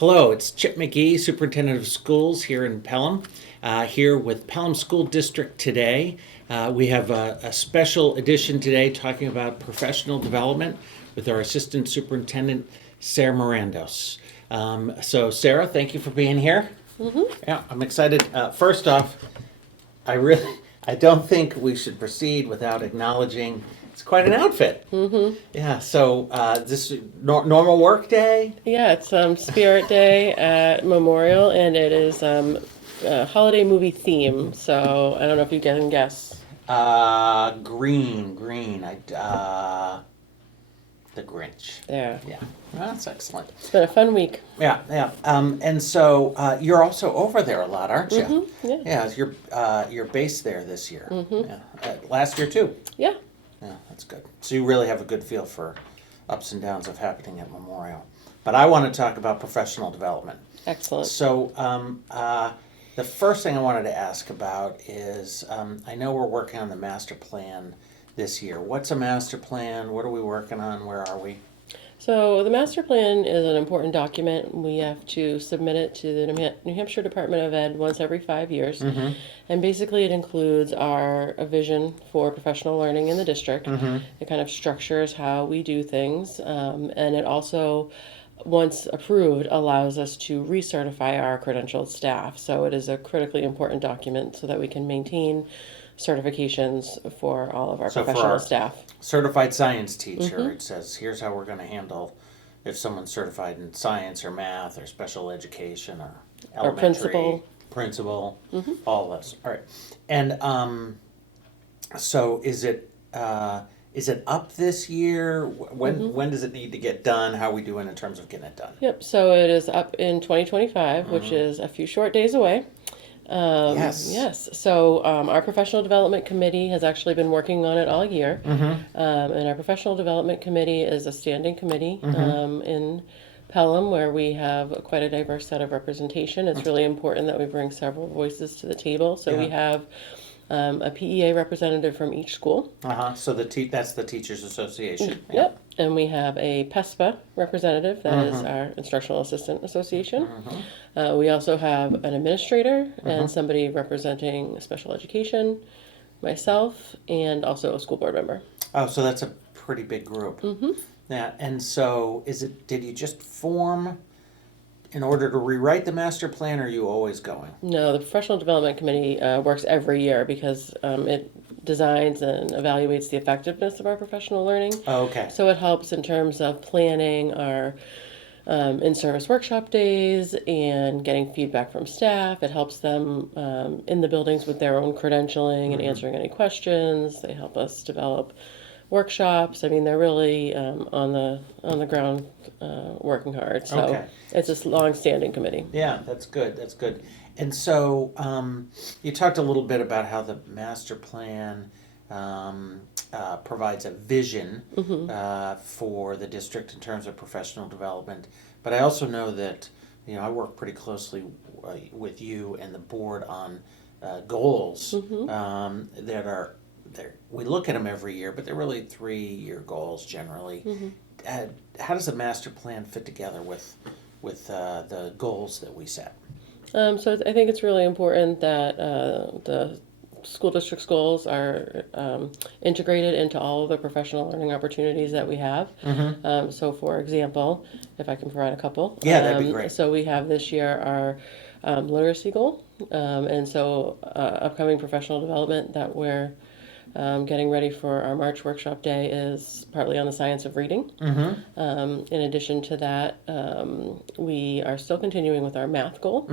Hello, it's Chip McGee, Superintendent of Schools here in Pelham, here with Pelham School District today. We have a special edition today talking about professional development with our Assistant Superintendent, Sarah Marandos. So Sarah, thank you for being here. Yeah, I'm excited. First off, I don't think we should proceed without acknowledging it's quite an outfit. Yeah, so this normal work day? Yeah, it's Spirit Day at Memorial, and it is a holiday movie theme. So I don't know if you can guess. Green. The Grinch. There, Yeah, well, that's excellent. it's been a fun week. Yeah. And so you're also over there a lot, aren't you? Yeah. Yeah, you're based there this year. Yeah, last year too. Yeah. Yeah, that's good. So you really have a good feel for ups and downs of happening at Memorial. But I want to talk about professional development. Excellent. So the first thing I wanted to ask about is I know we're working on the master plan this year. What's a master plan? What are we working on? Where are we? So the master plan is an important document. We have to submit it to the New Hampshire Department of Ed once every 5 years. And basically it includes a vision for professional learning in the district. It kind of structures how we do things. And it also, once approved, allows us to recertify our credentialed staff. So it is a critically important document so that we can maintain certifications for all of our So for professional our staff. certified science teacher, it says, here's how we're going to handle if someone's certified in science or math or special education or elementary. Principal, all of those. All right. And so is it up this year? When does it need to get done? How are we doing in terms of getting it done? Yep, so it is up in 2025, which is a few short days away. Yes. So our professional development committee has actually been working on it all year. And our professional development committee is a standing committee in Pelham where we have quite a diverse set of representation. It's really important that we bring several voices to the table. So we have a PEA representative from each school. So that's the Teachers Association. Yep. And we have a PESPA representative, that is our Instructional Assistant Association. We also have an administrator and somebody representing special education, myself, and also a school board member. Oh, so that's a pretty big group. Yeah, and so did you just form in order to rewrite the master plan, or are you always going? No, the Professional Development Committee works every year because it designs and evaluates the effectiveness of our professional learning. Oh, okay. So it helps in terms of planning our in-service workshop days and getting feedback from staff. It helps them in the buildings with their own credentialing and answering any questions. They help us develop workshops. I mean, they're really on the ground working hard. So it's a long-standing committee. Yeah, that's good. And so you talked a little bit about how the master plan provides a vision for the district in terms of professional development. But I also know that I work pretty closely with you and the board on goals that are. We look at them every year, but they're really 3-year goals generally. How does the master plan fit together with the goals that we set? So I think it's really important that the school district's goals are integrated into all of the professional learning opportunities that we have. So for example, if I can provide a couple. Yeah, that'd be great. So we have this year our literacy goal. And so upcoming professional development that we're getting ready for our March workshop day is partly on the science of reading. In addition to that, we are still continuing with our math goal.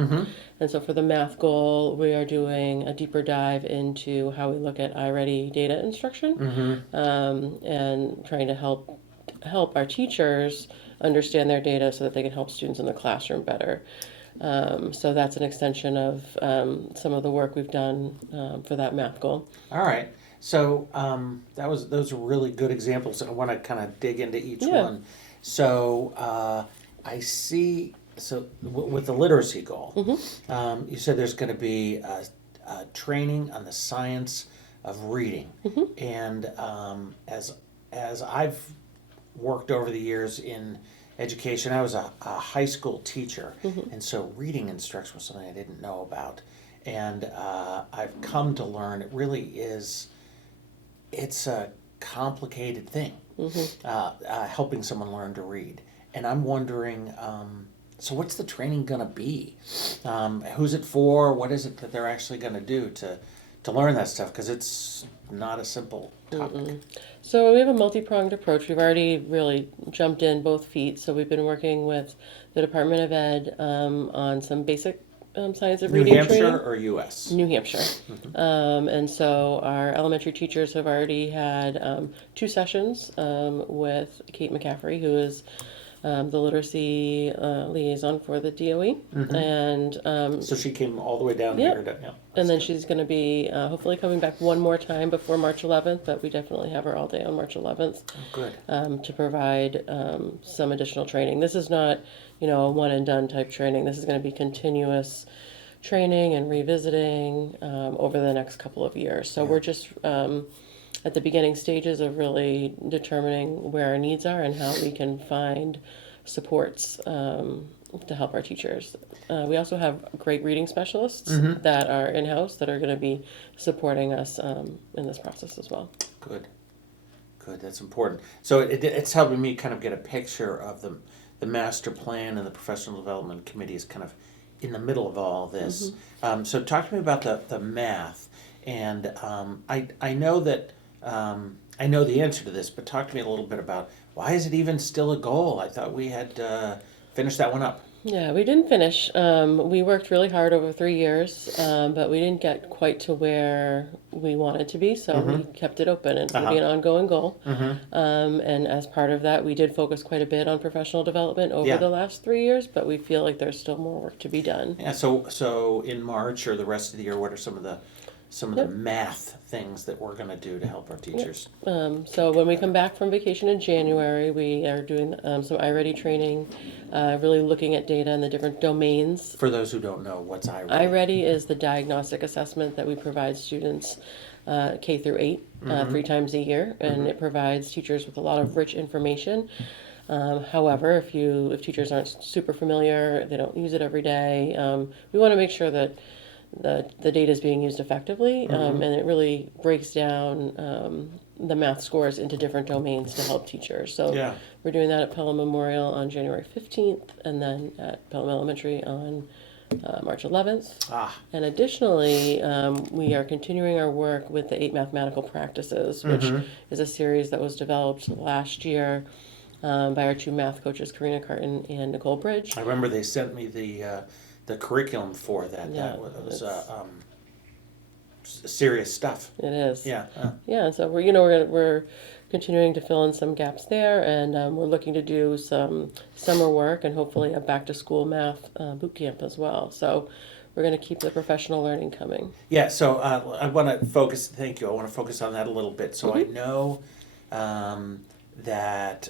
And so for the math goal, we are doing a deeper dive into how we look at iReady data instruction and trying to help our teachers understand their data so that they can help students in the classroom better. So that's an extension of some of the work we've done for that math goal. All right. So those are really good examples. I want to kind of dig into each one. So I see. So with the literacy goal, you said there's going to be a training on the science of reading, and as I've worked over the years in education. I was a high school teacher, and so reading instruction was something I didn't know about. And I've come to learn it really is, it's a complicated thing, helping someone learn to read. And I'm wondering, so what's the training going to be? Who's it for? What is it that they're actually going to do to learn that stuff? Because it's not a simple topic. So we have a multi-pronged approach. We've already really jumped in both feet. So we've been working with the Department of Ed on some basic science of New reading Hampshire training. or U.S.? New Hampshire. And so our elementary teachers have already had 2 sessions with Kate McCaffrey, who is the literacy liaison for the DOE. And So she came all the way down Yep. here to, yeah. and then she's going to be hopefully coming back one more time before March 11th, but we definitely have her all day on March 11th Good. to provide some additional training. This is not, a one and done type training. This is going to be continuous training and revisiting over the next couple of years. So we're just at the beginning stages of really determining where our needs are and how we can find supports to help our teachers. We also have great reading specialists that are in-house that are going to be supporting us in this process as well. Good. That's important. So it's helping me kind of get a picture of the master plan, and the professional development committee is kind of in the middle of all this. So talk to me about the math. And I know that I know the answer to this, but talk to me a little bit about why is it even still a goal? I thought we had finished that one up. Yeah, we didn't finish. We worked really hard over 3 years, but we didn't get quite to where we wanted to be, so we kept it open, and it's going to be an ongoing goal. And as part of that, we did focus quite a bit on professional development over the last 3 years, but we feel like there's still more work to be done. Yeah. So in March or the rest of the year, what are some of the math things that we're going to do to help our teachers? So when we come back from vacation in January, we are doing some iReady training, really looking at data in the different domains. For those who don't know, what's iReady? iReady is the diagnostic assessment that we provide students K through 8 3 times a year, and it provides teachers with a lot of rich information. However, if teachers aren't super familiar, they don't use it every day, we want to make sure that the data is being used effectively, and it really breaks down the math scores into different domains to help teachers. So we're doing that at Pelham Memorial on January 15th, and then at Pelham Elementary on March 11th. And additionally, we are continuing our work with the 8 mathematical practices, which is a series that was developed last year by our 2 math coaches, Karina Carton and Nicole Bridge. I remember they sent me the curriculum for that. Yeah, that was serious stuff. It is. Yeah. Yeah. So we're continuing to fill in some gaps there, and we're looking to do some summer work and hopefully a back to school math boot camp as well. So we're going to keep the professional learning coming. Yeah. So I want to focus. Thank you. I want to focus on that a little bit. So I know that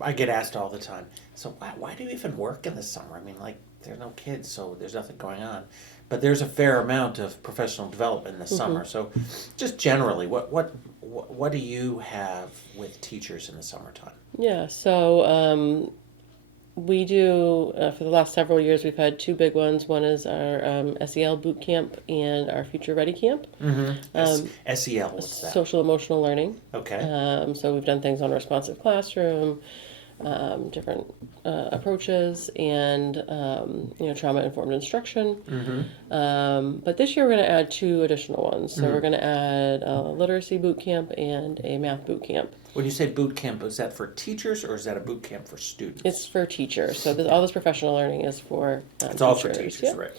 I get asked all the time. So why do you even work in the summer? I mean, like, there's no kids, so there's nothing going on. But there's a fair amount of professional development in the summer. So just generally, what do you have with teachers in the summertime? Yeah, so we do, for the last several years, we've had 2 big ones. One is our SEL boot camp and our Future Ready camp. SEL, what's that? Social emotional learning. Okay. So we've done things on responsive classroom, different approaches, and trauma-informed instruction. But this year we're going to add 2 additional ones. So we're going to add a literacy boot camp and a math boot camp. When you say boot camp, is that for teachers or is that a boot camp for students? It's for teachers. So all this professional learning is for teachers. It's all for teachers, yeah. right.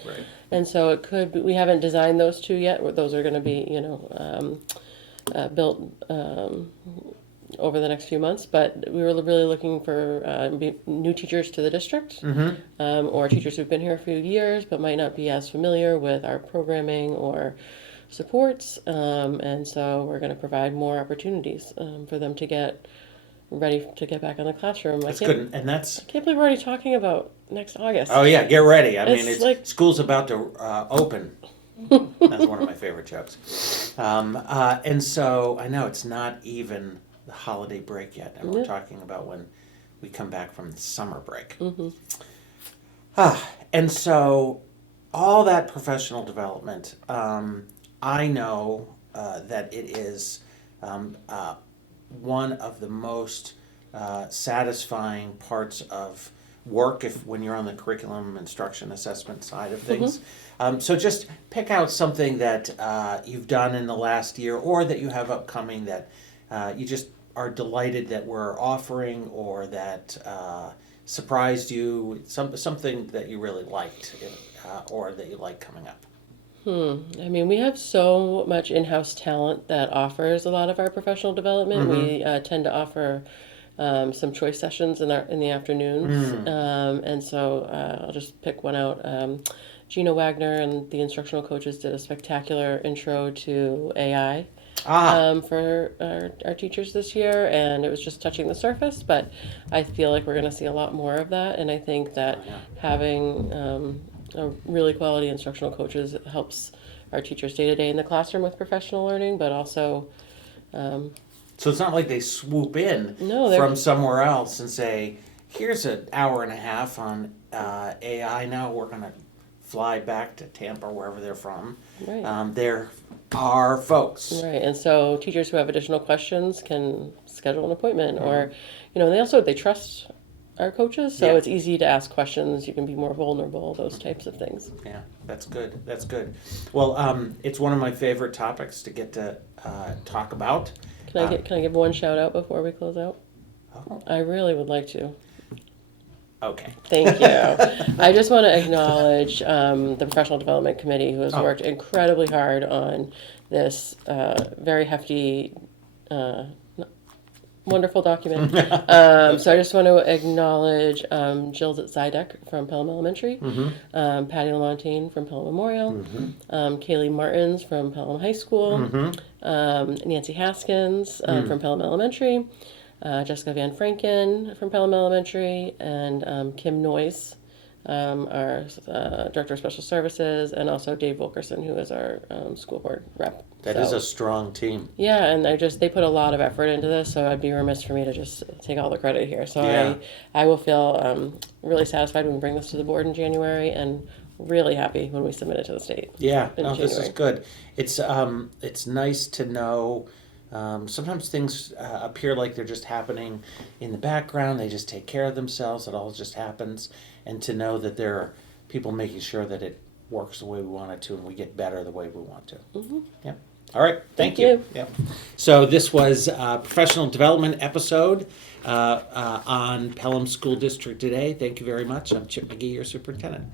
And so it could be, we haven't designed those 2 yet. Those are going to be, built over the next few months, but we were really looking for new teachers to the district, or teachers who've been here a few years but might not be as familiar with our programming or supports, and so we're going to provide more opportunities for them to get ready to get back in the classroom. That's good, and that's... I can't believe we're already talking about next August. Oh yeah, get ready. I mean, It's like... school's about to open. That's one of my favorite jokes. And so I know it's not even the holiday break yet, and we're talking about when we come back from the summer break. Mm-hmm. And so all that professional development, I know that it is one of the most satisfying parts of work when you're on the curriculum instruction assessment side of things. So just pick out something that you've done in the last year or that you have upcoming that you just are delighted that we're offering, or that surprised you, something that you really liked, or that you like coming up. I mean, we have so much in-house talent that offers a lot of our professional development. We tend to offer some choice sessions in the afternoons, and so I'll just pick one out. Gina Wagner and the instructional coaches did a spectacular intro to AI for our teachers this year, and it was just touching the surface, but I feel like we're going to see a lot more of that, and I think that having a really quality instructional coaches helps our teachers day to day in the classroom with professional learning, but also so it's not like they swoop in No, from somewhere else and say, here's an hour and a half on AI, now we're going to fly back to Tampa or wherever they're from. Right. They're our folks. Right, and so teachers who have additional questions can schedule an appointment, or, they trust our coaches, so it's easy to ask questions. You can be more vulnerable, those types of things. Yeah, that's good. That's good. Well, it's one of my favorite topics to get to talk about. Can I give one shout out before we close out? Oh. I really would like to. Okay. Thank you. I just want to acknowledge the Professional Development Committee, who has worked incredibly hard on this very hefty, wonderful document. So I just want to acknowledge Jill Zidek from Pelham Elementary, Patty Lamontagne from Pelham Memorial, Kaylee Martins from Pelham High School, Nancy Haskins from Pelham Elementary, Jessica Van Franken from Pelham Elementary, and Kim Noyes, our Director of Special Services, and also Dave Wilkerson, who is our school board rep. That is a strong team. Yeah, and they put a lot of effort into this, so I'd be remiss for me to just take all the credit here. So I will feel really satisfied when we bring this to the board in January, and really happy when we submit it to the state. Yeah, in January. This is good. It's nice to know. Sometimes things appear like they're just happening in the background. They just take care of themselves. It all just happens. And to know that there are people making sure that it works the way we want it to, and we get better the way we want to. Yeah. All right. Thank you. Yeah. So this was a professional development episode on Pelham School District today. Thank you very much. I'm Chip McGee, your superintendent.